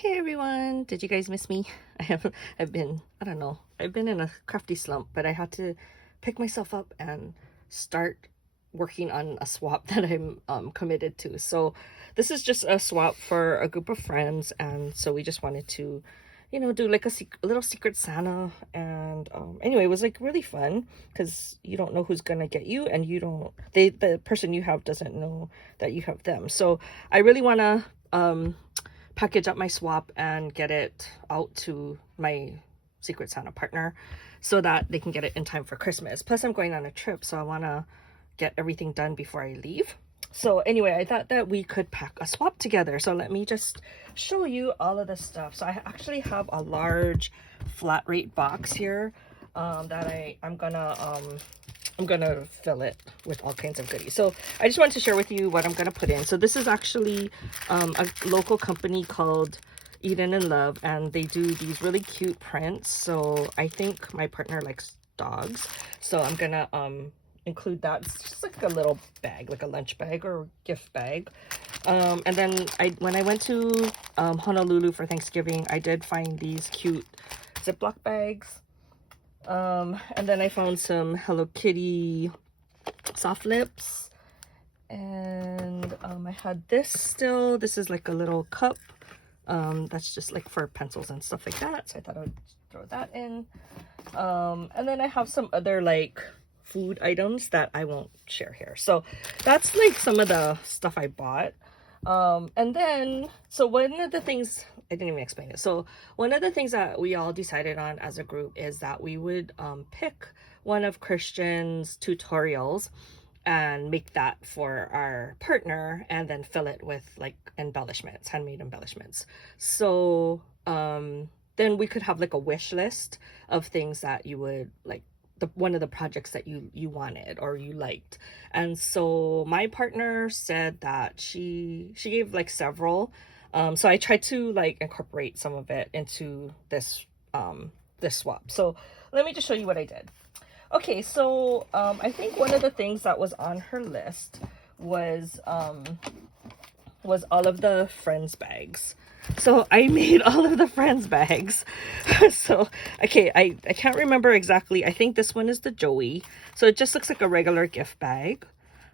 Hey everyone, did you guys miss me? I've been, I don't know, I've been in a crafty slump, but I had to pick myself up and start working on a swap that I'm committed to. So this is just a swap for a group of friends, and so we just wanted to, do like a little secret Santa. And anyway, it was like really fun because you don't know who's gonna get you, and the person you have doesn't know that you have them. So I really wanna package up my swap and get it out to my Secret Santa partner so that they can get it in time for Christmas. Plus, I'm going on a trip, so I want to get everything done before I leave. So anyway, I thought that we could pack a swap together. So let me just show you all of the stuff. So I actually have a large flat rate box here that I'm gonna fill it with all kinds of goodies. So I just wanted to share with you what I'm gonna put in. So this is actually a local company called Eden and Love, and they do these really cute prints. So I think my partner likes dogs, so I'm gonna include that. It's just like a little bag, like a lunch bag or gift bag. And then when I went to Honolulu for Thanksgiving, I did find these cute Ziploc bags. And then I found some Hello Kitty soft lips, and I had this still. This is like a little cup that's just like for pencils and stuff like that, so I thought I would throw that in. And then I have some other like food items that I won't share here. So that's like some of the stuff I bought. And then, so one of the things, I didn't even explain it. So one of the things that we all decided on as a group is that we would pick one of Christian's tutorials and make that for our partner and then fill it with like embellishments, handmade embellishments. So then we could have like a wish list of things that you would like, one of the projects that you wanted or you liked. And so my partner said that she gave like several, so I tried to like incorporate some of it into this this swap. So let me just show you what I did. Okay, so I think one of the things that was on her list was all of the friends bags. So I made all of the friends bags. So okay, I can't remember exactly. I think this one is the Joey. So it just looks like a regular gift bag.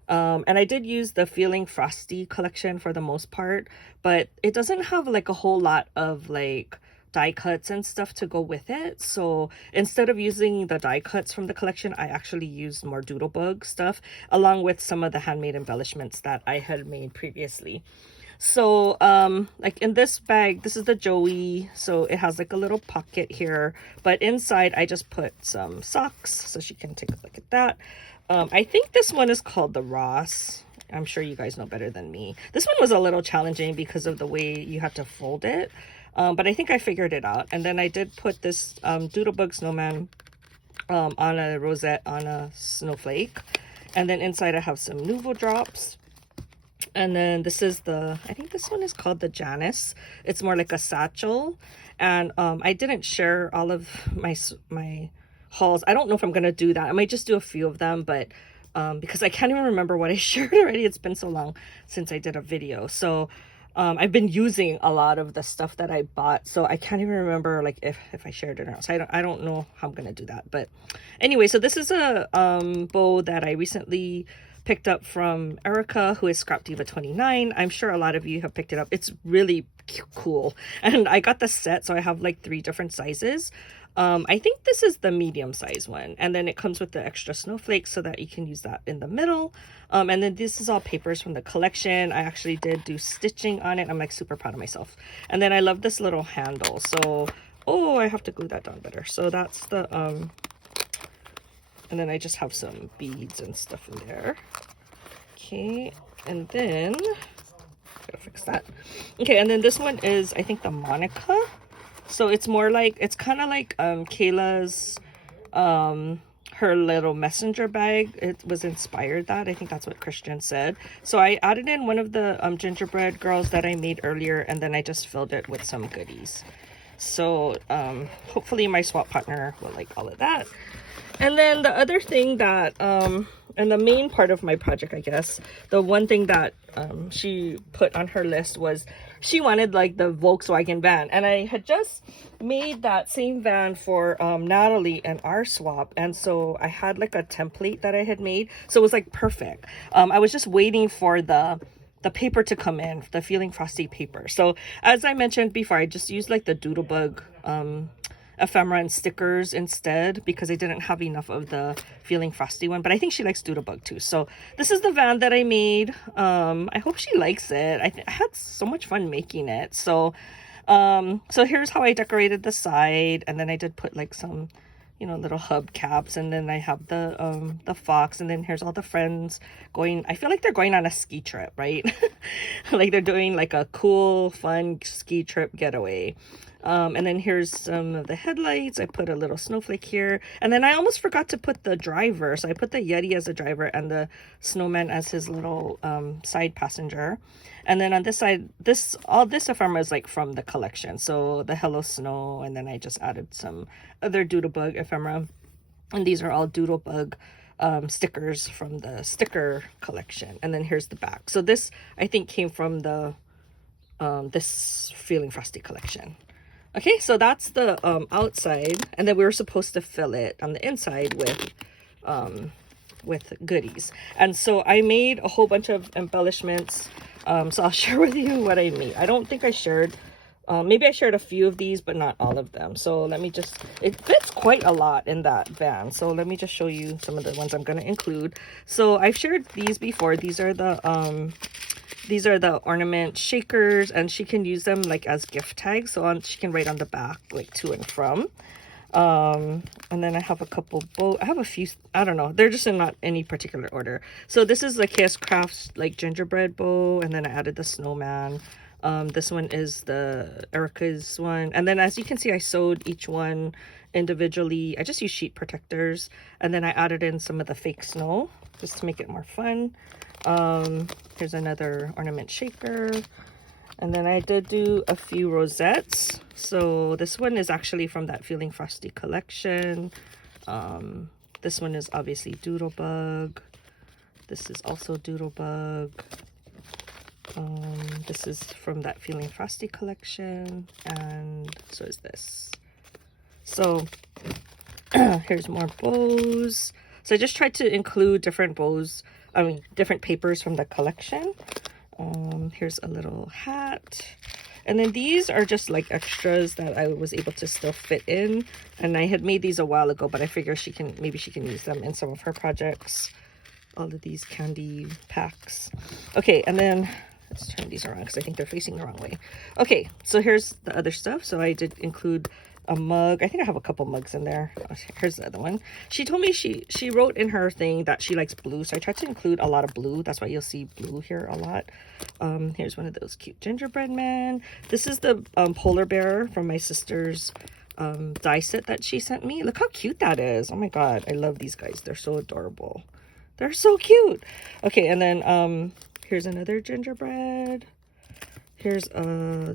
And I did use the Feeling Frosty collection for the most part, but it doesn't have like a whole lot of like die cuts and stuff to go with it. So instead of using the die cuts from the collection, I actually used more Doodlebug stuff along with some of the handmade embellishments that I had made previously. So like in this bag, this is the Joey, so it has like a little pocket here, but inside I just put some socks so she can take a look at that. I think this one is called the Ross. I'm sure you guys know better than me. This one was a little challenging because of the way you have to fold it, but I think I figured it out. And then I did put this Doodlebug snowman on a rosette on a snowflake, and then inside I have some Nuvo drops. And then this is I think this one is called the Janice. It's more like a satchel. And I didn't share all of my hauls. I don't know if I'm going to do that. I might just do a few of them, but because I can't even remember what I shared already. It's been so long since I did a video. So I've been using a lot of the stuff that I bought. So I can't even remember like if I shared it or not. So I don't know how I'm going to do that. But anyway, so this is a bow that I recently picked up from Erica, who is Scrap Diva 29. I'm sure a lot of you have picked it up. It's really cool. And I got the set, so I have like 3 different sizes. I think this is the medium size one. And then it comes with the extra snowflakes so that you can use that in the middle. And then this is all papers from the collection. I actually did do stitching on it. I'm like super proud of myself. And then I love this little handle. So, oh, I have to glue that down better. So that's the, and then I just have some beads and stuff in there. Okay, and then gotta fix that. Okay, and then this one is I think the Monica. So it's more like, it's kind of like Kayla's her little messenger bag. It was inspired that. I think that's what Christian said. So I added in one of the gingerbread girls that I made earlier, and then I just filled it with some goodies. So hopefully my swap partner will like all of that. And then the other thing that and the main part of my project, I guess, the one thing that she put on her list was she wanted like the Volkswagen van. And I had just made that same van for Natalie and our swap. And so I had like a template that I had made. So it was like perfect. I was just waiting for the paper to come in, the Feeling Frosty paper. So as I mentioned before, I just used like the Doodlebug ephemera and stickers instead because I didn't have enough of the Feeling Frosty one, but I think she likes Doodlebug too. So this is the van that I made. I hope she likes it. I had so much fun making it. So here's how I decorated the side, and then I did put like some, you know, little hubcaps, and then I have the fox, and then here's all the friends going. I feel like they're going on a ski trip, right? Like they're doing like a cool, fun ski trip getaway. And then here's some of the headlights. I put a little snowflake here. And then I almost forgot to put the driver. So I put the Yeti as a driver and the snowman as his little side passenger. And then on this side, all this ephemera is like from the collection. So the Hello Snow, and then I just added some other Doodlebug ephemera. And these are all Doodlebug stickers from the sticker collection. And then here's the back. So this, I think, came from the this Feeling Frosty collection. Okay, so that's the outside, and then we were supposed to fill it on the inside with goodies. And so I made a whole bunch of embellishments. So I'll share with you what I made. I don't think I shared, maybe I shared a few of these, but not all of them. So let me just, it fits quite a lot in that van. So let me just show you some of the ones I'm going to include. So I've shared these before. These are the ornament shakers, and she can use them like as gift tags. So she can write on the back like to and from. And then I have a couple I have a few, I don't know, they're just in not any particular order. So this is the KS Crafts like gingerbread bow, and then I added the snowman. This one is the Erica's one, and then as you can see, I sewed each one individually. I just used sheet protectors, and then I added in some of the fake snow just to make it more fun. Here's another ornament shaker, and then I did do a few rosettes. So this one is actually from that Feeling Frosty collection. This one is obviously Doodlebug. This is also Doodlebug. This is from that Feeling Frosty collection, and so is this. So here's more bows. So I just tried to include different bows, different papers from the collection. Here's a little hat. And then these are just like extras that I was able to still fit in. And I had made these a while ago, but I figure maybe she can use them in some of her projects. All of these candy packs. Okay, and then let's turn these around because I think they're facing the wrong way. Okay, so here's the other stuff. So I did include a mug. I think I have a couple mugs in there. Here's the other one. She told me she wrote in her thing that she likes blue, so I tried to include a lot of blue. That's why you'll see blue here a lot. Here's one of those cute gingerbread men. This is the polar bear from my sister's die set that she sent me. Look how cute that is. Oh my god, I love these guys. They're so adorable. They're so cute. Okay, and then here's another gingerbread. Here's a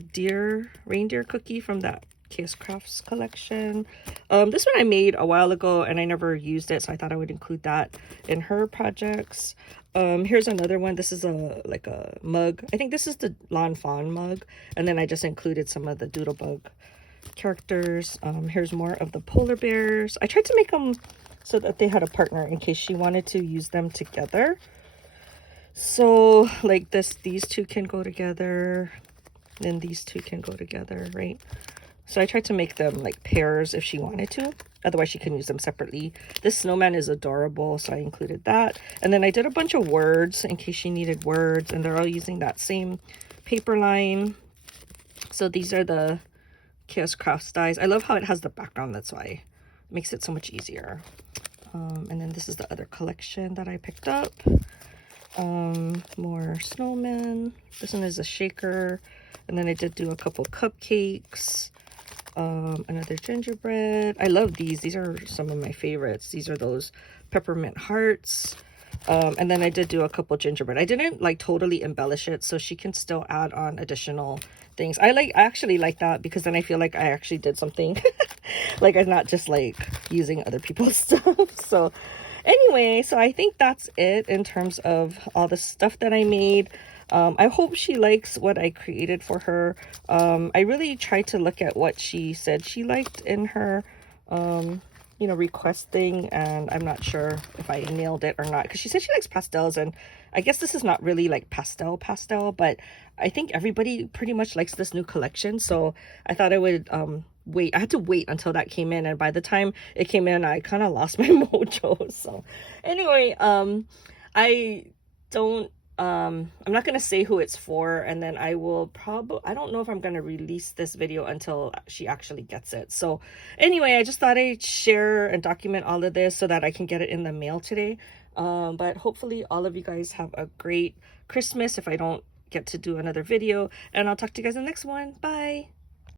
reindeer cookie from that KS Crafts collection. This one I made a while ago and I never used it, so I thought I would include that in her projects. Here's another one. This is like a mug. I think this is the Lawn Fawn mug, and then I just included some of the Doodlebug characters. Here's more of the polar bears. I tried to make them so that they had a partner in case she wanted to use them together. So like these two can go together, then these two can go together, right? So I tried to make them like pairs if she wanted to. Otherwise, she can use them separately. This snowman is adorable, so I included that. And then I did a bunch of words in case she needed words, and they're all using that same paper line. So these are the KS Crafts dies. I love how it has the background. That's why it makes it so much easier. And then this is the other collection that I picked up. More snowmen. This one is a shaker. And then I did do a couple cupcakes. Another gingerbread. I love these. These are some of my favorites. These are those peppermint hearts. And then I did do a couple gingerbread. I didn't like totally embellish it, so she can still add on additional things. I actually like that, because then I feel like I actually did something. Like I'm not just like using other people's stuff. So anyway, so I think that's it in terms of all the stuff that I made. I hope she likes what I created for her. I really tried to look at what she said she liked in her you know, request thing, and I'm not sure if I nailed it or not, because she said she likes pastels, and I guess this is not really like pastel, but I think everybody pretty much likes this new collection. So I thought I would wait. I had to wait until that came in, and by the time it came in, I kind of lost my mojo. So anyway, I don't I'm not gonna say who it's for, and then I will probably, I don't know if I'm gonna release this video until she actually gets it. So anyway, I just thought I'd share and document all of this so that I can get it in the mail today. But hopefully all of you guys have a great Christmas if I don't get to do another video, and I'll talk to you guys in the next one. Bye.